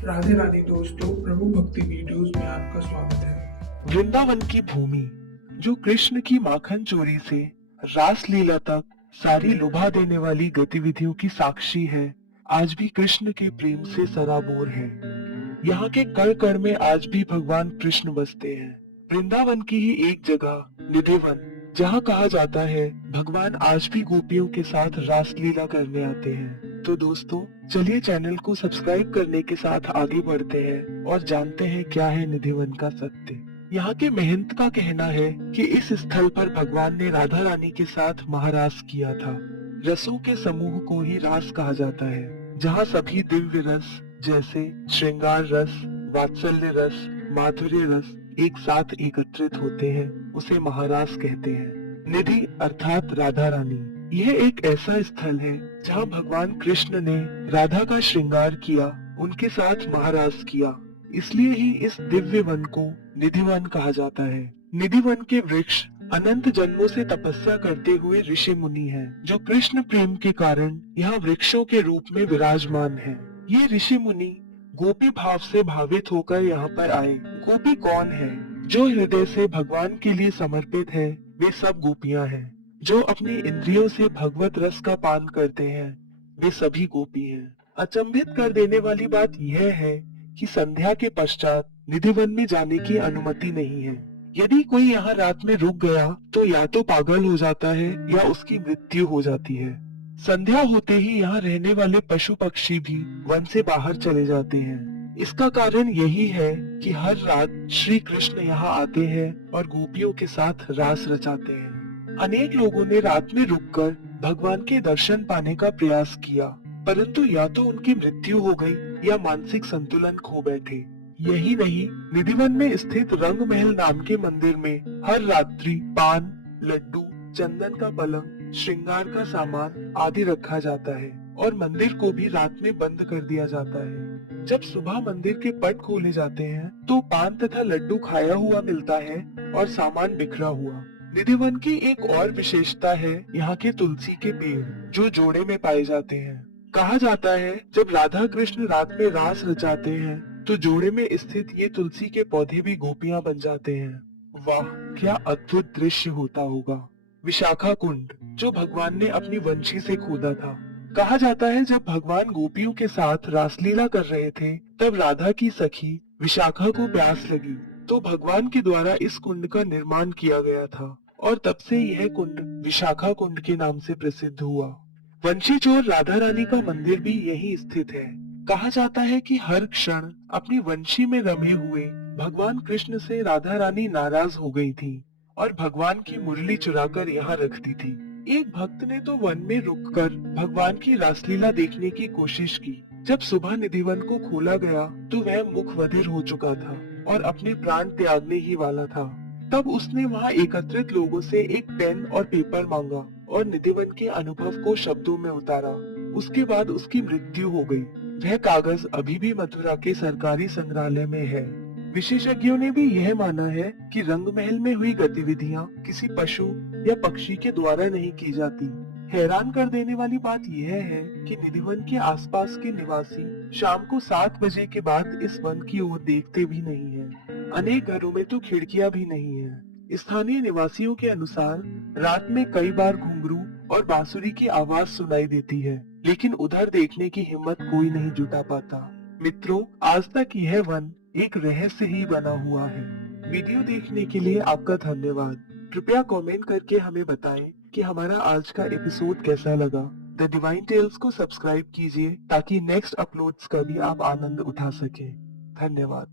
राधे राधे दोस्तों, प्रभु भक्ति वीडियोस में आपका स्वागत है। वृंदावन की भूमि जो कृष्ण की माखन चोरी से रास लीला तक सारी लुभा देने वाली गतिविधियों की साक्षी है, आज भी कृष्ण के प्रेम से सराबोर है। यहाँ के कण कण में आज भी भगवान कृष्ण बसते हैं। वृंदावन की ही एक जगह निधिवन, जहाँ कहा जाता है भगवान आज भी गोपियों के साथ रास लीला करने आते हैं। तो दोस्तों, चलिए चैनल को सब्सक्राइब करने के साथ आगे बढ़ते हैं और जानते हैं क्या है निधिवन का सत्य। यहाँ के महंत का कहना है कि इस स्थल पर भगवान ने राधा रानी के साथ महारास किया था। रसों के समूह को ही रास कहा जाता है, जहाँ सभी दिव्य रस जैसे श्रृंगार रस, वात्सल्य रस, माधुर्य रस एक साथ एकत्रित होते हैं, उसे महारास कहते हैं। निधि अर्थात राधा रानी, यह एक ऐसा स्थल है जहाँ भगवान कृष्ण ने राधा का श्रृंगार किया, उनके साथ महारास किया। इसलिए ही इस दिव्य वन को निधिवन कहा जाता है। निधिवन के वृक्ष अनंत जन्मों से तपस्या करते हुए ऋषि मुनि हैं, जो कृष्ण प्रेम के कारण यहाँ वृक्षों के रूप में विराजमान हैं। ये ऋषि मुनि गोपी भाव से भावित होकर यहाँ पर आए। गोपी कौन है? जो हृदय से भगवान के लिए समर्पित है, वे सब गोपियाँ हैं। जो अपनी इंद्रियों से भगवत रस का पान करते हैं, वे सभी गोपी हैं। अचंभित कर देने वाली बात यह है कि संध्या के पश्चात निधिवन में जाने की अनुमति नहीं है। यदि कोई यहाँ रात में रुक गया तो या तो पागल हो जाता है या उसकी मृत्यु हो जाती है। संध्या होते ही यहाँ रहने वाले पशु पक्षी भी वन से बाहर चले जाते हैं। इसका कारण यही है कि हर रात श्री कृष्ण यहाँ आते हैं और गोपियों के साथ रास रचाते हैं। अनेक लोगों ने रात में रुककर भगवान के दर्शन पाने का प्रयास किया, परंतु या तो उनकी मृत्यु हो गई या मानसिक संतुलन खो बैठे। यही नहीं, निधिवन में स्थित रंग महल नाम के मंदिर में हर रात्रि पान, लड्डू, चंदन का पलंग, श्रृंगार का सामान आदि रखा जाता है और मंदिर को भी रात में बंद कर दिया जाता है। जब सुबह मंदिर के पट खोले जाते हैं तो पान तथा लड्डू खाया हुआ मिलता है और सामान बिखरा हुआ। निधिवन की एक और विशेषता है यहाँ के तुलसी के पेड़, जो जोड़े में पाए जाते हैं। कहा जाता है जब राधा कृष्ण रात में रास रचाते हैं तो जोड़े में स्थित ये तुलसी के पौधे भी गोपियां बन जाते हैं। वाह, क्या अद्भुत दृश्य होता होगा। विशाखा कुंड, जो भगवान ने अपनी वंशी से खोदा था। कहा जाता है जब भगवान गोपियों के साथ रासलीला कर रहे थे, तब राधा की सखी विशाखा को प्यास लगी, तो भगवान के द्वारा इस कुंड का निर्माण किया गया था और तब से यह कुंड विशाखा कुंड के नाम से प्रसिद्ध हुआ। वंशी चोर राधा रानी का मंदिर भी यही स्थित है। कहा जाता है कि हर क्षण अपनी वंशी में रमे हुए भगवान कृष्ण से राधा रानी नाराज हो गई थी और भगवान की मुरली चुराकर यहाँ रखती थी। एक भक्त ने तो वन में रुककर भगवान की रासलीला देखने की कोशिश की। जब सुबह निधिवन को खोला गया तो वह मुख बधिर हो चुका था और अपने प्राण त्यागने ही वाला था। तब उसने वहाँ एकत्रित लोगों से एक पेन और पेपर मांगा और निधिवन के अनुभव को शब्दों में उतारा। उसके बाद उसकी मृत्यु हो गई। वह कागज अभी भी मथुरा के सरकारी संग्रहालय में है। विशेषज्ञों ने भी यह माना है कि रंग महल में हुई गतिविधियां किसी पशु या पक्षी के द्वारा नहीं की जाती। हैरान कर देने वाली बात यह है कि निधिवन के आसपास के निवासी शाम को 7 बजे के बाद इस वन की ओर देखते भी नहीं हैं। अनेक घरों में तो खिड़कियां भी नहीं है। स्थानीय निवासियों के अनुसार रात में कई बार घुंघरू और बांसुरी की आवाज सुनाई देती है, लेकिन उधर देखने की हिम्मत कोई नहीं जुटा पाता। मित्रों, आज तक यह वन एक रहस्य ही बना हुआ है। वीडियो देखने के लिए आपका धन्यवाद। कृपया कमेंट करके हमें बताएं कि हमारा आज का एपिसोड कैसा लगा। द डिवाइन टेल्स को सब्सक्राइब कीजिए ताकि नेक्स्ट अपलोड्स का भी आप आनंद उठा सकें। धन्यवाद।